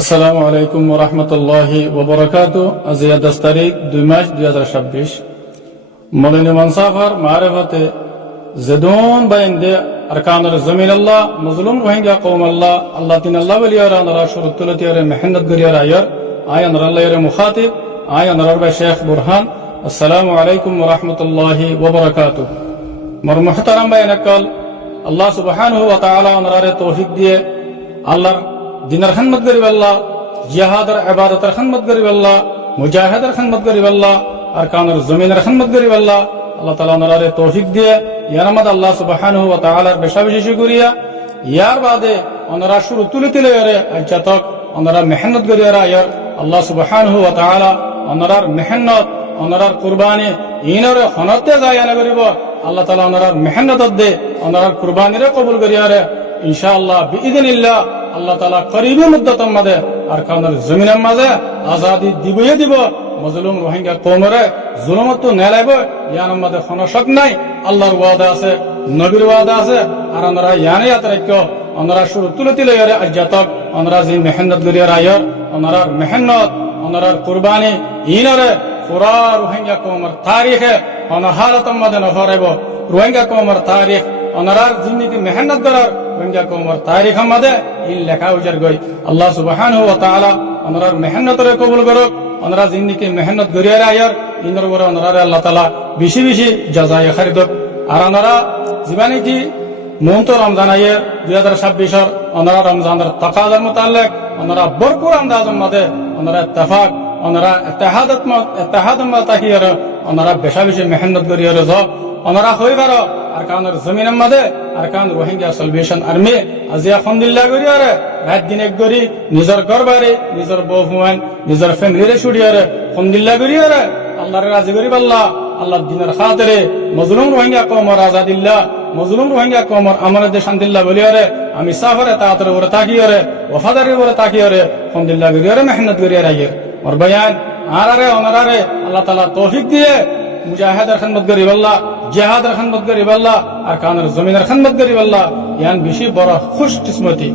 আসসালামু আলাইকুম ওয়া রাহমাতুল্লাহি ওয়া বারাকাতুহু। আজ 10 তারিখ 2 মার্চ 2026 মৌলানা মুনসাফর মারিফতে জদুন বাইন্দে আরকানুল জমিন আল্লাহ মজলুম রোহিঙ্গা কওম আল্লাহ আল্লাহ তিন আল্লাহ ওলিয়ারা নরা শুরুতুলতি আর মেহনত গরিয়ার আয়ার আয়ান আল্লাহর মুখাতিব আয়ান আরবা শেখ বুরহান। আসসালামু আলাইকুম ওয়া রাহমাতুল্লাহি ওয়া বারাকাতুহু। মর মুহতারাম বাইনাকাল আল্লাহ সুবহানাহু ওয়া তাআলা নরারে তৌফিক দিয়ে আল্লাহর দিনের খিদমত করিব আল্লাহ, জিহাদের ইবাদতের খিদমত করিব আল্লাহ, মুজাহিদের খিদমত করিব আল্লাহ, আরকানুল জমিনের খিদমত করিব আল্লাহ। আল্লাহ তাআলা ওনারে তৌফিক দিয়ে ইয়ানামাদ আল্লাহ সুবহানাহু ওয়া তাআলার বেশা বেশি করিয়া ইয়ার বাদে ওনারা শুরু তুলিতিলে আরে আজ্জাতক ওনারা মেহনত করিয়া আয়ার আল্লাহ সুবহানাহু ওয়া তাআলা ওনারার মেহনত ওনারার কুরবানি ইনরে খনতে যায় না করিব। আল্লাহ তাআলা ওনারার মেহনত দে ওনারার কুরবানিরে কবুল করিয়া রে ইনশাআল্লাহ বিইذنিল্লাহ। আল্লাহ তাআলা করিবি মুদ্দাতের মাঝে আরকানুল জমিনের মাঝে আজাদি দিবই দিব। মজলুম রোহিঙ্গা কওমরে জুলুমত তো নেলাইব ইয়ার মাঝে কোনো শক নাই। আল্লাহর ওয়াদা আছে, নবীর ওয়াদা আছে। আর আমরা ইয়ানে ইয়াতরাক্য আমরা শুরু তুলতিলে ইয়ারে আজ্জাতক আমরা যে মেহনত করিয়া আয়ার ওনারার মেহনত ওনারার কুরবানি ইনরে পুরা রোহিঙ্গা কওমর তারিখে অনহারতম মাঝে নফরাইব। রোহিঙ্গা কওমর তারিখ ওনারার জিন্দিগি মেহনত করার রোহিঙ্গা কওমর তারিখ মাঝে ইন লেখা উজার গই। আল্লাহ সুবহানাহু ওয়া তাআলা ওনারার মেহনতরে কবুল করুক। ওনারা জিন্দিগি মেহনত করিয়া আয়ার ইনর উপরে ওনারে আল্লাহ তাআলা বেশি বেশি জাযায়ে খারিদক। আর ওনারা জীবনে কি মন্ত রমজান আয়ের 2026 ওনারা রমজানের তাকাদার মোতালেক ওনারা ভরপুর আন্দাজের মধ্যে ওনারা ইত্তেফাক ওনারা ইত্তেহাদ তাকিয়ার ওনারা বেশা বেশি মেহনত করিয়া যাও ওনারা হইবার আরকানুল জমিনের মাঝে আরকান রোহিঙ্গা সালভেশন আর্মি আজিয়া আলহামদুলিল্লাহ করি আরে রাত দিন এক করি নিজের গরবারে নিজের বউ ফুয়ান নিজের ফ্যামিলিরে ছুড়িয়ারে আলহামদুলিল্লাহ করি আরে আল্লাহর রাজি করি আল্লাহ আল্লাহ দিনের খাতিরে মজলুম রোহিঙ্গা কওমর আজাদিল্লাহ মজলুম রোহিঙ্গা কওমর আমাদের শান্তিল্লাহ বলিয়ারে আমি সাফারে তাআতার উপরে তাকিয়ারে ওয়াফাদারির উপরে তাকিয়ারে আলহামদুলিল্লাহ করি আরে মেহনত করি আরে ওর বয়ান আরে ওনারে আল্লাহ তাআলা তৌফিক দিয়ে মুজাহিদের খিদমত করিব আল্লাহ, জিহাদের খিদমত করিব আল্লাহ, আরকানুল জমিনের খিদমত করিব আল্লাহ। ইয়ান বেশি বড় খুশ কিসমতি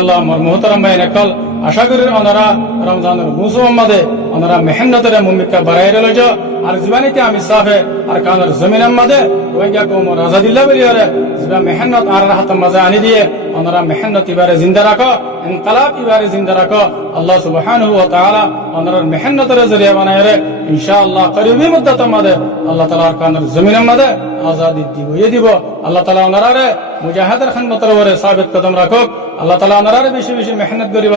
আল্লাহ মোর মুহতারাম বাইনাকাল আশা করি ওনারা রমজানের মৌসুমের মাঝে ওনারা মেহনতের ভূমিকা বাড়াই রইল। আর জীবনীতে আমি সাফে আরকানুল জমিনের মাঝে রোহিঙ্গা কওমর আজাদিল্লাহ বলিয়ারে জীবা মেহনত আর হাতের মাঝে আনি দিয়ে ওনারা মেহনত ইবারে জিন্দা রাখো, ইনকালাব ইবারে জিন্দা রাখো। আল্লাহ সুবহানাহু ওয়া তাআলা ওনার মেহনতের জরিয়া বানায় রে ইনশাআল্লাহ করিবি মুদ্দাতের মাঝে আল্লাহ তাআলা আরকানুল জমিনের মাঝে আজাদি দিব। আল্লাহ তাআলা ওনারে মুজাহিদের খিদমতের উপরে সাবিত কদম রাখুক। আল্লাহ তাআলা ওনারে বেশি বেশি মেহনত করিব।